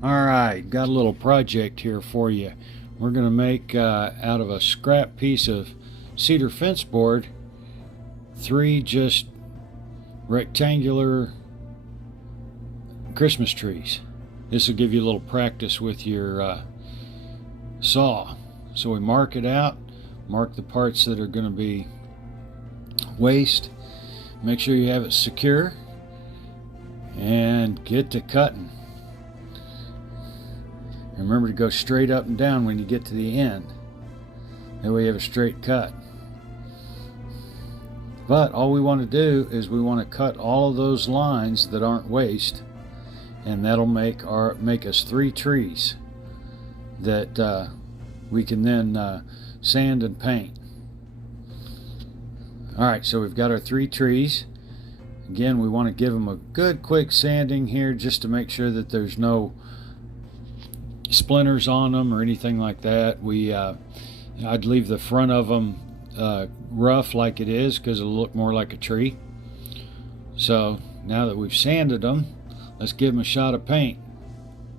Alright, got a little project here for you. We're going to make out of a scrap piece of cedar fence board 3 just rectangular Christmas trees. This will give you a little practice with your saw. So we mark it out, mark the parts that are going to be waste, make sure you have it secure, and get to cutting. Remember to go straight up and down when you get to the end. That way you have a straight cut. But all we want to do is we want to cut all of those lines that aren't waste, and that'll make us 3 trees that we can then sand and paint. Alright, so we've got our 3 trees. Again, we want to give them a good quick sanding here just to make sure that there's no splinters on them or anything like that. I'd leave the front of them rough like it is because it'll look more like a tree. So now that we've sanded them, let's give them a shot of paint.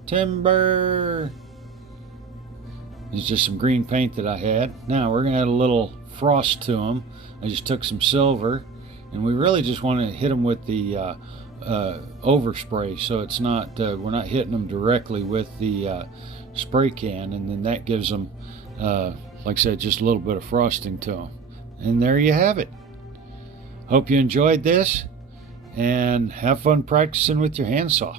Timber! It's just some green paint that I had. Now we're going to add a little frost to them. I just took some silver, and we really just want to hit them with the overspray, so it's not we're not hitting them directly with the spray can, and then that gives them like I said, just a little bit of frosting to them. And there you have it. Hope you enjoyed this, and have fun practicing with your handsaw.